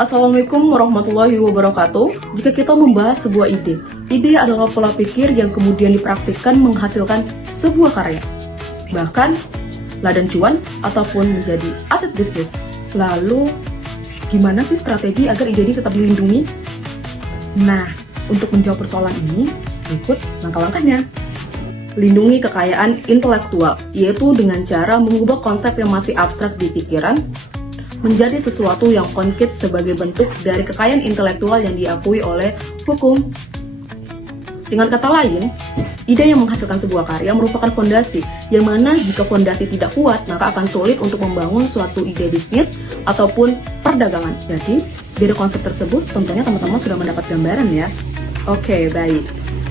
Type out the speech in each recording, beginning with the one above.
Assalamualaikum warahmatullahi wabarakatuh. Jika kita membahas sebuah ide adalah pola pikir yang kemudian dipraktikkan menghasilkan sebuah karya, bahkan ladang cuan ataupun menjadi aset bisnis. Lalu, gimana sih strategi agar ide ini tetap dilindungi? Nah, untuk menjawab persoalan ini, ikut langkah-langkahnya. Lindungi kekayaan intelektual, yaitu dengan cara mengubah konsep yang masih abstrak di pikiran menjadi sesuatu yang konkret sebagai bentuk dari kekayaan intelektual yang diakui oleh hukum. Dengan kata lain, ide yang menghasilkan sebuah karya merupakan fondasi, yang mana jika fondasi tidak kuat, maka akan sulit untuk membangun suatu ide bisnis ataupun perdagangan. Jadi, dari konsep tersebut, tentunya teman-teman sudah mendapat gambaran ya. Oke, baik.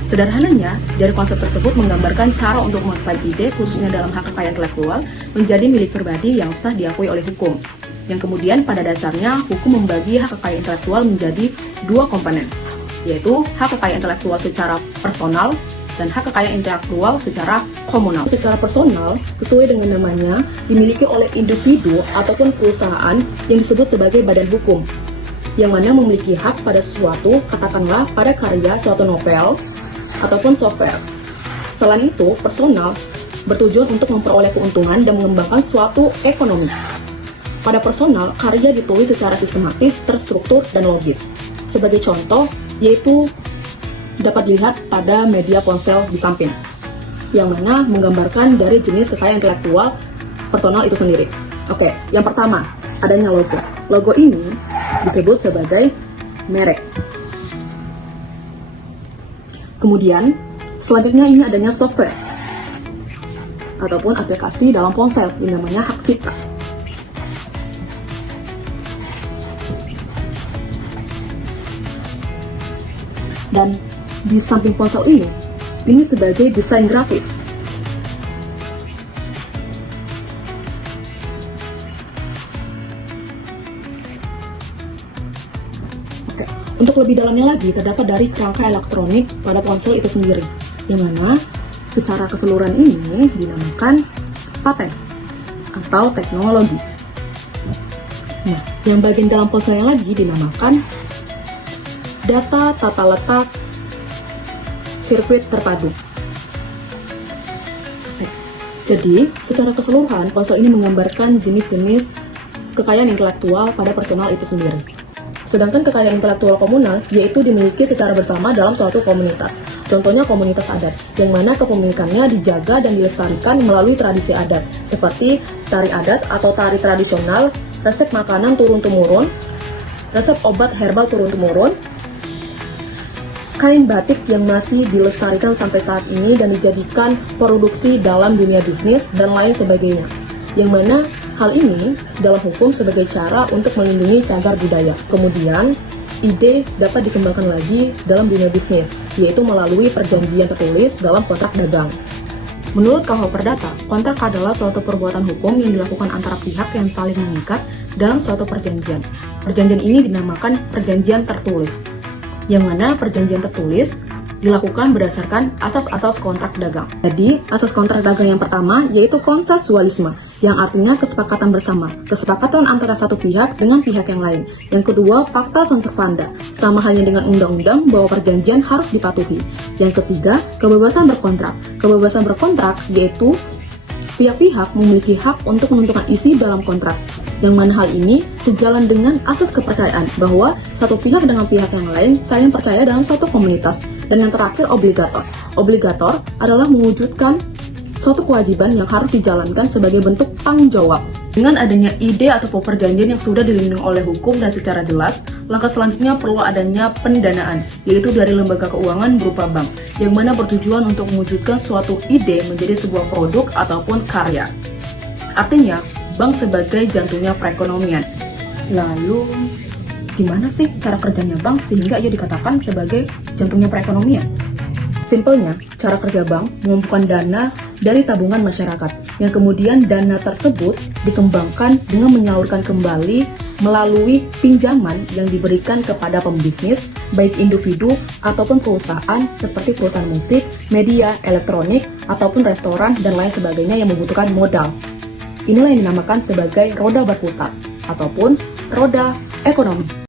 Sederhananya, dari konsep tersebut menggambarkan cara untuk mengklaim ide, khususnya dalam hak kekayaan intelektual, menjadi milik pribadi yang sah diakui oleh hukum. Yang kemudian pada dasarnya, hukum membagi hak kekayaan intelektual menjadi dua komponen, yaitu hak kekayaan intelektual secara personal dan hak kekayaan intelektual secara komunal. Secara personal, sesuai dengan namanya, dimiliki oleh individu ataupun perusahaan yang disebut sebagai badan hukum, yang mana memiliki hak pada sesuatu, katakanlah pada karya suatu novel ataupun software. Selain itu, personal bertujuan untuk memperoleh keuntungan dan mengembangkan suatu ekonomi. Pada personal, karya ditulis secara sistematis, terstruktur, dan logis. Sebagai contoh, yaitu dapat dilihat pada media ponsel di samping, yang mana menggambarkan dari jenis kekayaan intelektual personal itu sendiri. Oke, yang pertama, adanya logo. Logo ini disebut sebagai merek. Kemudian, selanjutnya ini adanya software ataupun aplikasi dalam ponsel yang namanya hak cipta. Dan di samping ponsel ini sebagai desain grafis. Oke. Untuk lebih dalamnya lagi, terdapat dari kerangka elektronik pada ponsel itu sendiri, yang mana secara keseluruhan ini dinamakan paten atau teknologi. Nah, yang bagian dalam ponselnya lagi dinamakan data tata letak sirkuit terpadu. Jadi, secara keseluruhan, ponsel ini menggambarkan jenis-jenis kekayaan intelektual pada personal itu sendiri. Sedangkan kekayaan intelektual komunal, yaitu dimiliki secara bersama dalam suatu komunitas. Contohnya komunitas adat, yang mana kepemilikannya dijaga dan dilestarikan melalui tradisi adat, seperti tari adat atau tari tradisional, resep makanan turun-temurun, resep obat herbal turun-temurun, kain batik yang masih dilestarikan sampai saat ini dan dijadikan produksi dalam dunia bisnis, dan lain sebagainya. Yang mana hal ini dalam hukum sebagai cara untuk melindungi cagar budaya. Kemudian, ide dapat dikembangkan lagi dalam dunia bisnis, yaitu melalui perjanjian tertulis dalam kontrak dagang. Menurut KUH Perdata, kontrak adalah suatu perbuatan hukum yang dilakukan antara pihak yang saling mengikat dalam suatu perjanjian. Perjanjian ini dinamakan perjanjian tertulis, yang mana perjanjian tertulis dilakukan berdasarkan asas-asas kontrak dagang. Jadi, asas kontrak dagang yang pertama yaitu konsensualisme, yang artinya kesepakatan bersama, kesepakatan antara satu pihak dengan pihak yang lain. Yang kedua, pacta sunt servanda, sama halnya dengan undang-undang bahwa perjanjian harus dipatuhi. Yang ketiga, kebebasan berkontrak. Kebebasan berkontrak yaitu pihak-pihak memiliki hak untuk menentukan isi dalam kontrak, yang mana hal ini sejalan dengan asas kepercayaan bahwa satu pihak dengan pihak yang lain saling percaya dalam suatu komunitas. Dan yang terakhir, obligator. Obligator adalah mewujudkan suatu kewajiban yang harus dijalankan sebagai bentuk tanggung jawab. Dengan adanya ide atau perjanjian yang sudah dilindungi oleh hukum dan secara jelas, langkah selanjutnya perlu adanya pendanaan, yaitu dari lembaga keuangan berupa bank, yang mana bertujuan untuk mewujudkan suatu ide menjadi sebuah produk ataupun karya. Artinya, bank sebagai jantungnya perekonomian. Lalu, gimana sih cara kerjanya bank sehingga ia dikatakan sebagai jantungnya perekonomian? Simpelnya, cara kerja bank mengumpulkan dana dari tabungan masyarakat, yang kemudian dana tersebut dikembangkan dengan menyalurkan kembali melalui pinjaman yang diberikan kepada pembisnis, baik individu ataupun perusahaan seperti perusahaan musik, media, elektronik, ataupun restoran, dan lain sebagainya yang membutuhkan modal. Inilah yang dinamakan sebagai roda berputar ataupun roda ekonomi.